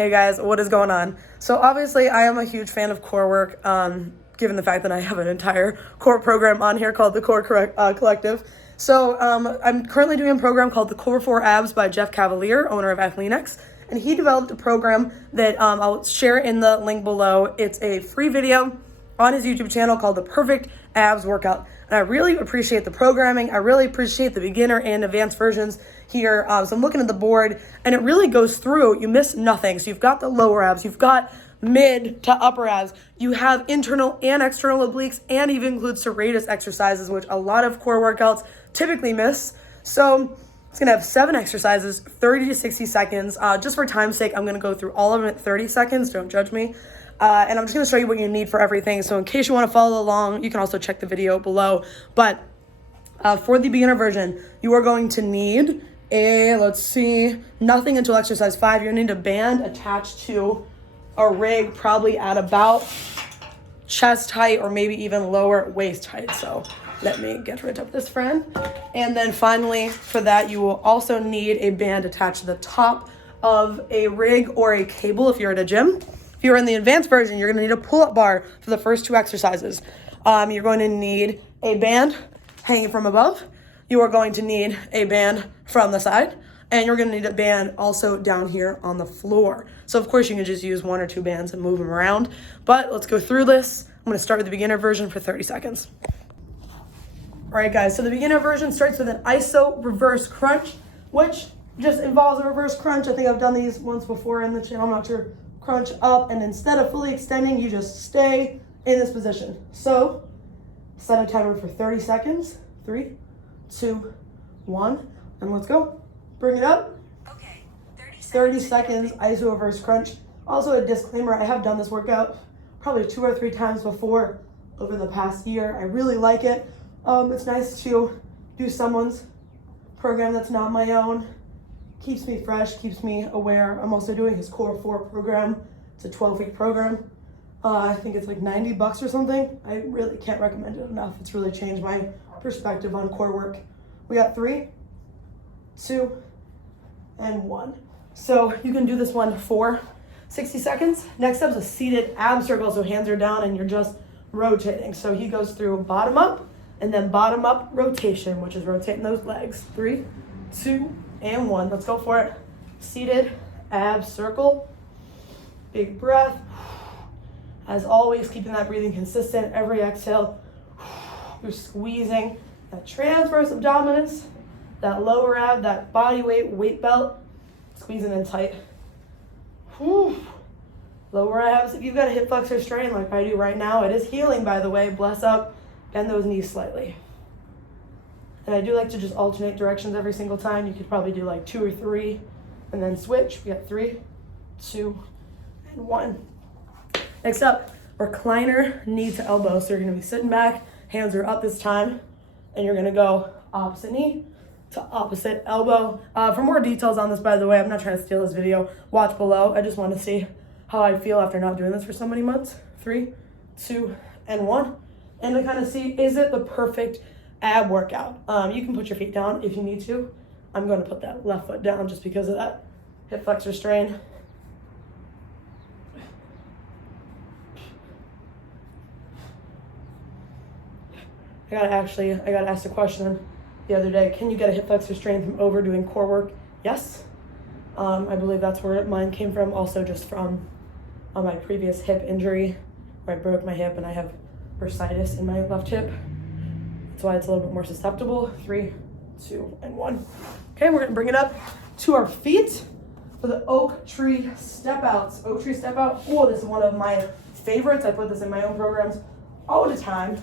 Hey guys, what is going on? So obviously I am a huge fan of core work, given the fact that I have an entire core program on here called the Core Collective. So I'm currently doing a program called the Core 4 Abs by Jeff Cavaliere, owner of Recliner, and he developed a program that I'll share in the link below. It's a free video on his YouTube channel called The Perfect Abs Workout. And I really appreciate the programming. I really appreciate the beginner and advanced versions here. So I'm looking at the board and it really goes through. You miss nothing. So you've got the lower abs, you've got mid to upper abs, you have internal and external obliques, and even includes serratus exercises, which a lot of core workouts typically miss. So it's gonna have 7 exercises, 30 to 60 seconds. Just for time's sake, I'm gonna go through all of them at 30 seconds. Don't judge me. And I'm just going to show you what you need for everything. So in case you want to follow along, you can also check the video below. But for the beginner version, you are going to need nothing until exercise 5. You're going to need a band attached to a rig, probably at about chest height or maybe even lower waist height. So let me get rid of this friend. And then finally, for that, you will also need a band attached to the top of a rig or a cable if you're at a gym. If you're in the advanced version, you're going to need a pull-up bar for the first 2 exercises. You're going to need a band hanging from above. You are going to need a band from the side. And you're going to need a band also down here on the floor. So, of course, you can just use 1 or 2 bands and move them around. But let's go through this. I'm going to start with the beginner version for 30 seconds. All right, guys. So the beginner version starts with an iso reverse crunch, which just involves a reverse crunch. I think I've done these once before in the channel. I'm not sure. Crunch up, and instead of fully extending, you just stay in this position. So set a timer for 30 seconds. 3, 2, 1, and let's go. Bring it up. Okay. 30 seconds iso reverse crunch. Also a disclaimer, I have done this workout probably 2 or 3 times before over the past year. I really like it. It's nice to do someone's program that's not my own. Keeps me fresh, keeps me aware. I'm also doing his Core 4 program. It's a 12-week program. I think it's like $90 or something. I really can't recommend it enough. It's really changed my perspective on core work. We got 3, 2, and 1. So you can do this one for 60 seconds. Next up is a seated ab circle. So hands are down and you're just rotating. So he goes through bottom up and then bottom up rotation, which is rotating those legs. 3, 2, and 1. Let's go for it. Seated ab circle. Big breath. As always, keeping that breathing consistent. Every exhale, you're squeezing that transverse abdominis, that lower ab, that body weight belt, squeezing in tight. Whew. Lower abs. If you've got a hip flexor strain like I do right now, it is healing, by the way. Bless up. Bend those knees slightly. And I do like to just alternate directions every single time. You could probably do like 2 or 3 and then switch. We got 3, 2, and 1. Next up, recliner knee to elbow. So you're going to be sitting back, hands are up this time, and you're going to go opposite knee to opposite elbow. For more details on this, by the way, I'm not trying to steal this video. Watch below. I just want to see how I feel after not doing this for so many months. 3, 2, and 1. And to kind of see, is it the perfect ab workout? You can put your feet down if you need to. I'm going to put that left foot down just because of that hip flexor strain. I got asked a question the other day. Can you get a hip flexor strain from overdoing core work? Yes. I believe that's where mine came from. Also just from my previous hip injury where I broke my hip and I have bursitis in my left hip. That's why it's a little bit more susceptible. 3, 2, and 1. Okay, we're gonna bring it up to our feet for the oak tree step outs. Oak tree step out. Oh, this is one of my favorites. I put this in my own programs all the time,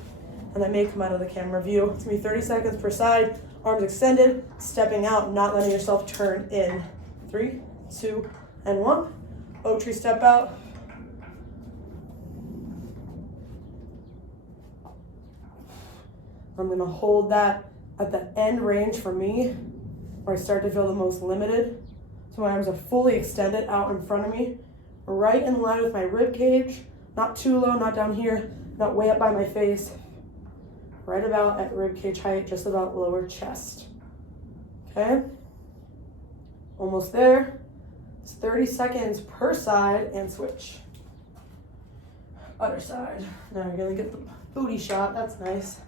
and that may come out of the camera view. It's gonna be 30 seconds per side, arms extended, stepping out, not letting yourself turn in. 3, 2, and 1. Oak tree step out. I'm gonna hold that at the end range for me, where I start to feel the most limited. So my arms are fully extended out in front of me, right in line with my rib cage, not too low, not down here, not way up by my face, right about at rib cage height, just about lower chest. Okay, almost there. It's 30 seconds per side and switch. Other side. Now you're gonna get the booty shot, that's nice.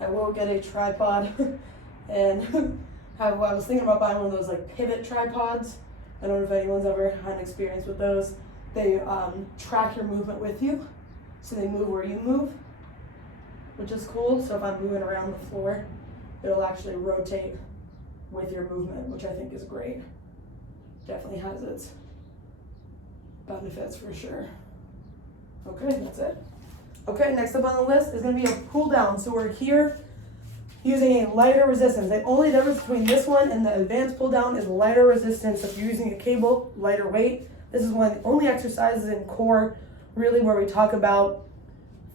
I will get a tripod and I was thinking about buying one of those like pivot tripods. I don't know if anyone's ever had an experience with those. They track your movement with you, so they move where you move, which is cool. So if I'm moving around the floor, it'll actually rotate with your movement, which I think is great. Definitely has its benefits for sure. Okay, that's it. Okay, next up on the list is gonna be a pull down. So we're here using a lighter resistance. The only difference between this one and the advanced pull down is lighter resistance. So if you're using a cable, lighter weight. This is one of the only exercises in core, really, where we talk about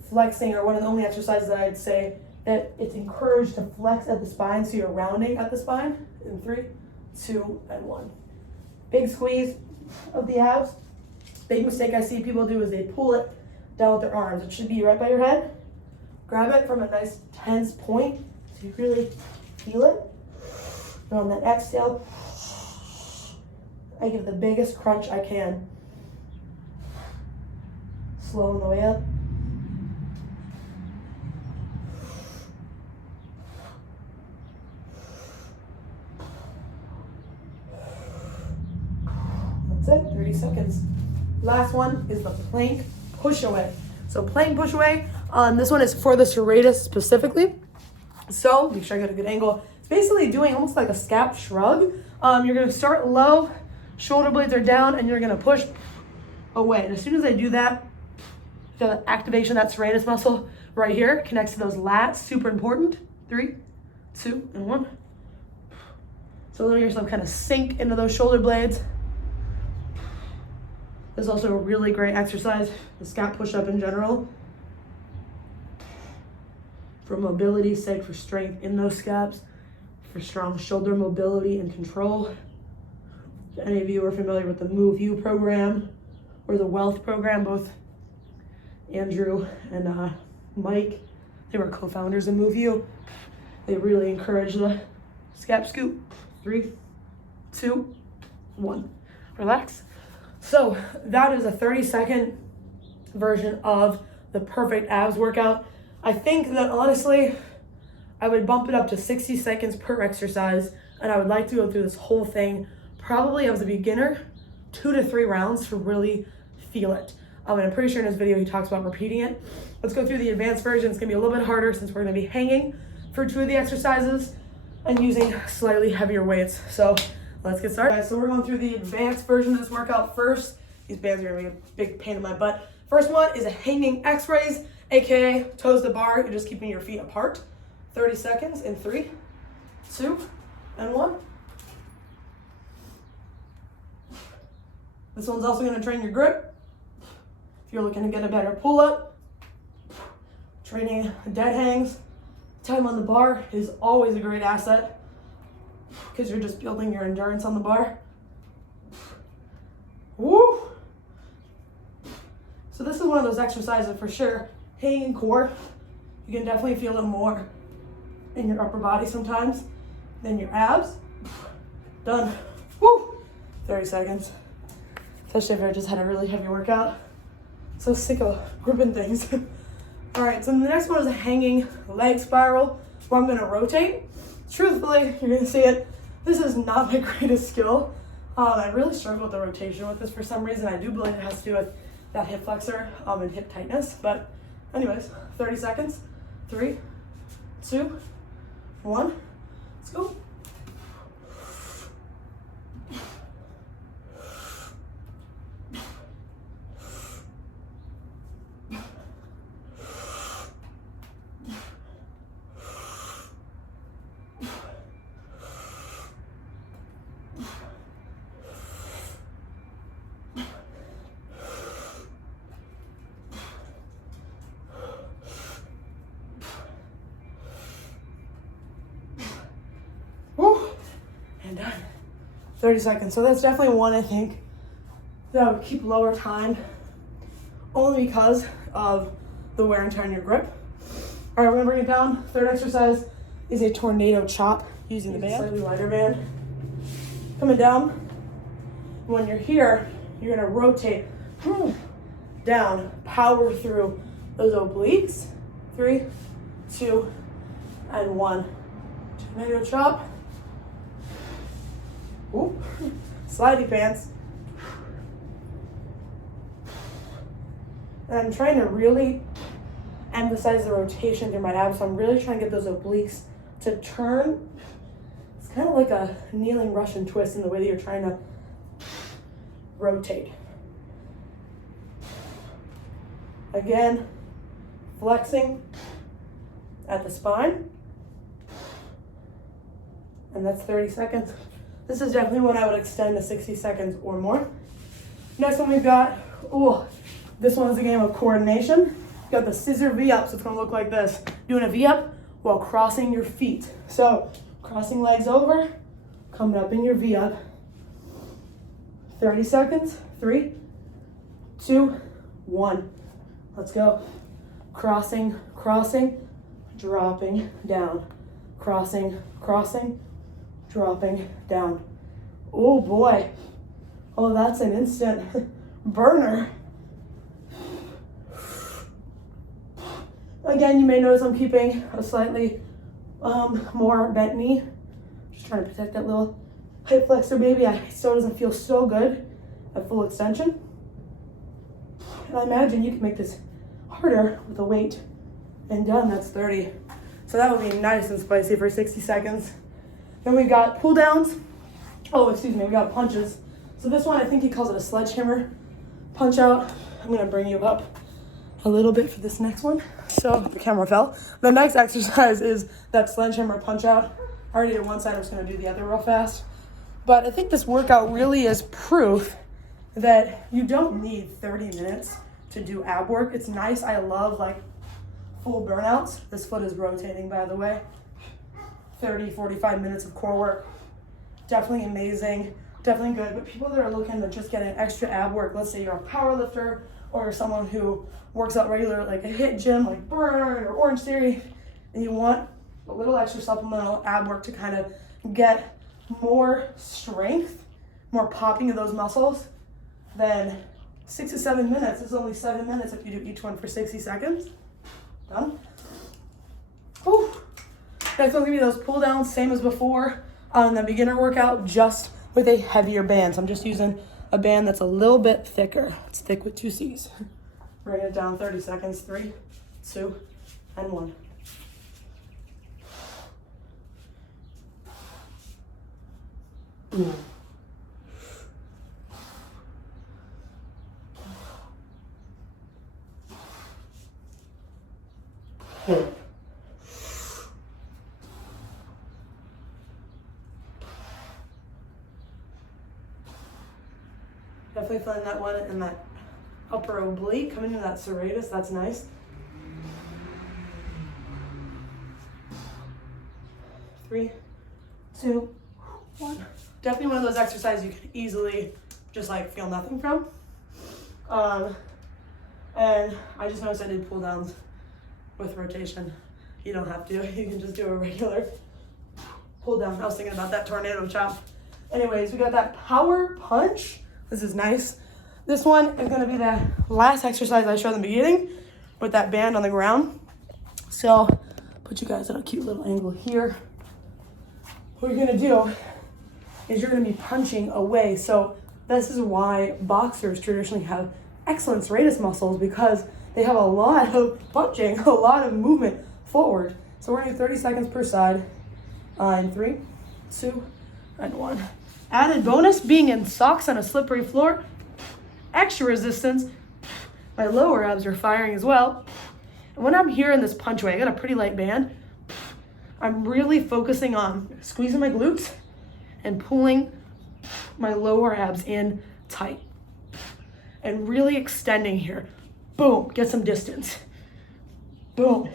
flexing, or one of the only exercises that I'd say that it's encouraged to flex at the spine, so you're rounding at the spine. In 3, 2, and 1. Big squeeze of the abs. Big mistake I see people do is they pull it down with their arms. It should be right by your head. Grab it from a nice tense point so you really feel it. And on that exhale, I give the biggest crunch I can. Slow on the way up. That's it, 30 seconds. Last one is the plank push away. So plank push away, this one is for the serratus specifically. So make sure I get a good angle. It's basically doing almost like a scap shrug. You're gonna start low, shoulder blades are down, and you're gonna push away. And as soon as I do that, the activation of that serratus muscle right here connects to those lats, super important. 3, 2, and 1. So let yourself kind of sink into those shoulder blades. This is also a really great exercise, the scap push-up in general. For mobility's sake, for strength in those scaps, for strong shoulder mobility and control. If any of you are familiar with the Move You program or the Wealth program, both Andrew and Mike, they were co-founders of Move You. They really encourage the scap scoop. 3, 2, 1. Relax. So that is a 30-second version of the perfect abs workout. I think that honestly, I would bump it up to 60 seconds per exercise, and I would like to go through this whole thing, probably as a beginner, 2 to 3 rounds to really feel it. And I'm pretty sure in his video he talks about repeating it. Let's go through the advanced version. It's gonna be a little bit harder since we're gonna be hanging for 2 of the exercises and using slightly heavier weights. So let's get started. So we're going through the advanced version of this workout first. These bands are gonna be a big pain in my butt. First one is a hanging X-raise, AKA toes to bar. You're just keeping your feet apart. 30 seconds in 3, 2, and 1. This one's also gonna train your grip. If you're looking to get a better pull-up, training dead hangs, time on the bar is always a great asset because you're just building your endurance on the bar. Woo! So this is one of those exercises for sure. Hanging core, you can definitely feel it more in your upper body sometimes than your abs. Done. Woo! 30 seconds. Especially if I just had a really heavy workout. So sick of gripping things. All right, so the next one is a hanging leg spiral where I'm gonna rotate. Truthfully, you're gonna see it. This is not my greatest skill. I really struggle with the rotation with this for some reason. I do believe it has to do with that hip flexor and hip tightness. But anyways, 30 seconds. 3, 2, 1. Let's go. And done. 30 seconds. So that's definitely one I think that would keep lower time, only because of the wear and tear on your grip. All right, we're gonna bring it down. Third exercise is a tornado chop using the band, slightly lighter band. Coming down. When you're here, you're gonna rotate down, power through those obliques. 3, 2, and 1. Tomato chop. Ooh. Slidey pants. And I'm trying to really emphasize the rotation through my abs, so I'm really trying to get those obliques to turn. It's kind of like a kneeling Russian twist in the way that you're trying to rotate. Again, flexing at the spine. And that's 30 seconds. This is definitely one I would extend to 60 seconds or more. Next one we've got, this one is a game of coordination. You've got the scissor V-up, so it's gonna look like this. Doing a V-up while crossing your feet. So, crossing legs over, coming up in your V-up. 30 seconds, 3, 2, 1. Let's go. Crossing, crossing, dropping down. Crossing, crossing, dropping down. Oh boy. Oh, that's an instant burner. Again, you may notice I'm keeping a slightly more bent knee. Just trying to protect that little hip flexor baby. It still doesn't feel so good at full extension. And I imagine you can make this harder with a weight. And done, that's 30. So that would be nice and spicy for 60 seconds. Then we've got pull downs. We got punches. So this one, I think he calls it a sledgehammer punch out. I'm gonna bring you up a little bit for this next one. So the camera fell. The next exercise is that sledgehammer punch out. I already did one side, I'm just gonna do the other real fast. But I think this workout really is proof that you don't need 30 minutes to do ab work. It's nice, I love like full burnouts. This foot is rotating, by the way. 30, 45 minutes of core work. Definitely amazing, definitely good. But people that are looking to just get an extra ab work, let's say you're a power lifter or you're someone who works out regular, like a HIIT gym, like Burn or Orange Theory, and you want a little extra supplemental ab work to kind of get more strength, more popping of those muscles, then 6 to 7 minutes is only 7 minutes if you do each one for 60 seconds. Done. Whew. Next one's gonna be those pull downs, same as before on the beginner workout, just with a heavier band. So I'm just using a band that's a little bit thicker. It's thick with 2 C's. Bring it down, 30 seconds, 3, 2, and 1. Definitely feeling that one in that upper oblique, coming into that serratus, that's nice. 3, 2, 1. Definitely one of those exercises you can easily just like feel nothing from. And I just noticed I did pull downs with rotation. You don't have to, you can just do a regular pull down. I was thinking about that tornado chop. Anyways, we got that power punch. This is nice. This one is gonna be the last exercise I showed in the beginning with that band on the ground. So, put you guys at a cute little angle here. What you're gonna do is you're gonna be punching away. So this is why boxers traditionally have excellent serratus muscles, because they have a lot of punching, a lot of movement forward. So we're gonna do 30 seconds per side. In 3, 2, and 1. Added bonus, being in socks on a slippery floor. Extra resistance. My lower abs are firing as well. And when I'm here in this punch way, I got a pretty light band. I'm really focusing on squeezing my glutes and pulling my lower abs in tight. And really extending here. Boom, get some distance. Boom.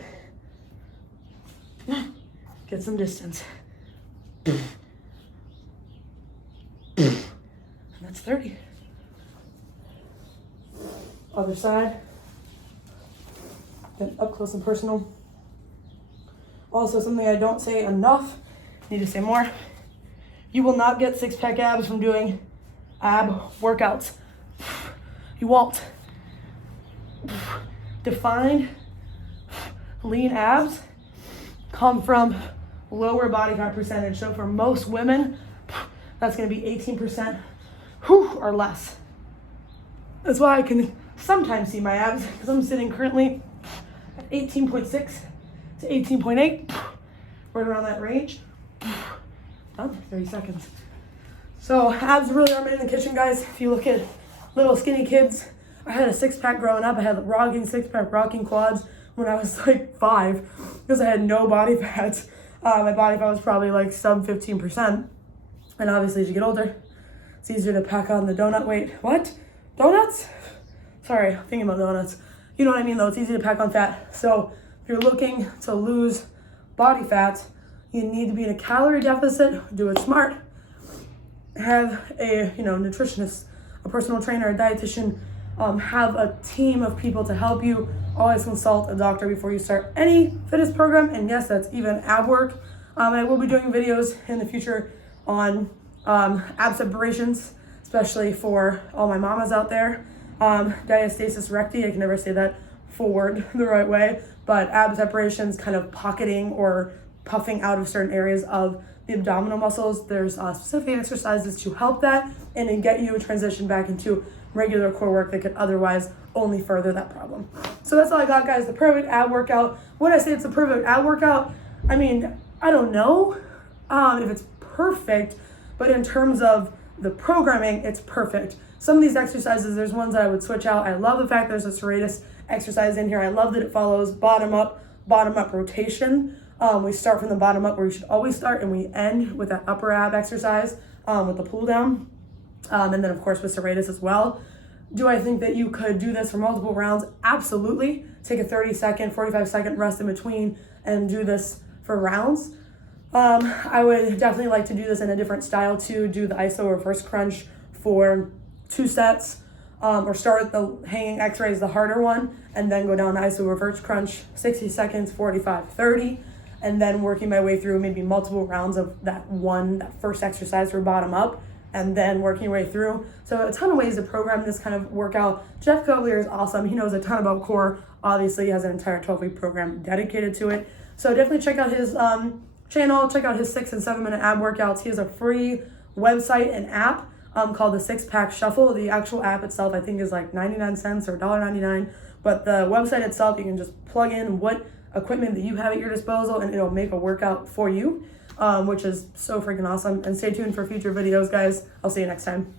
Get some distance. And that's 30. Other side. Then up close and personal. Also, something I don't say enough, need to say more. You will not get six-pack abs from doing ab workouts. You won't. Defined lean abs come from lower body fat percentage. So for most women, that's going to be 18% or less. That's why I can sometimes see my abs, because I'm sitting currently at 18.6 to 18.8, right around that range. Done, 30 seconds. So abs really are made in the kitchen, guys. If you look at little skinny kids, I had a six-pack growing up. I had rocking six-pack, rocking quads when I was like 5, because I had no body fat. My body fat was probably like sub 15%. And obviously as you get older, it's easier to pack on the donut weight. What? Donuts? Sorry, thinking about donuts. You know what I mean though, it's easy to pack on fat. So if you're looking to lose body fat, you need to be in a calorie deficit, do it smart, have a nutritionist, a personal trainer, a dietitian, have a team of people to help you. Always consult a doctor before you start any fitness program, and yes, that's even ab work. I will be doing videos in the future on ab separations, especially for all my mamas out there. Diastasis recti, I can never say that forward the right way, but ab separations, kind of pocketing or puffing out of certain areas of the abdominal muscles. There's specific exercises to help that and then get you transition back into regular core work that could otherwise only further that problem. So that's all I got, guys. The perfect ab workout. When I say it's a perfect ab workout, I mean, I don't know if it's perfect, but in terms of the programming, it's perfect. Some of these exercises, there's ones that I would switch out. I love the fact there's a serratus exercise in here. I love that it follows bottom up rotation. We start from the bottom up where you should always start, and we end with that upper ab exercise with the pull down. And then of course with serratus as well. Do I think that you could do this for multiple rounds? Absolutely. Take a 30-second, 45-second rest in between and do this for rounds. I would definitely like to do this in a different style too. Do the iso reverse crunch for 2 sets, or start with the hanging x-rays, the harder one, and then go down to iso reverse crunch, 60 seconds, 45, 30, and then working my way through maybe multiple rounds of that first exercise for bottom up, and then working your way through. So a ton of ways to program this kind of workout. Jeff Cavaliere is awesome. He knows a ton about core. Obviously, he has an entire 12-week program dedicated to it. So definitely check out his channel. Check out his 6 and 7 minute ab workouts. He has a free website and app called the Six Pack Shuffle. The actual app itself, I think, is like 99 cents or $1.99. But the website itself, you can just plug in what equipment that you have at your disposal, and it'll make a workout for you. Which is so freaking awesome. And stay tuned for future videos, guys. I'll see you next time.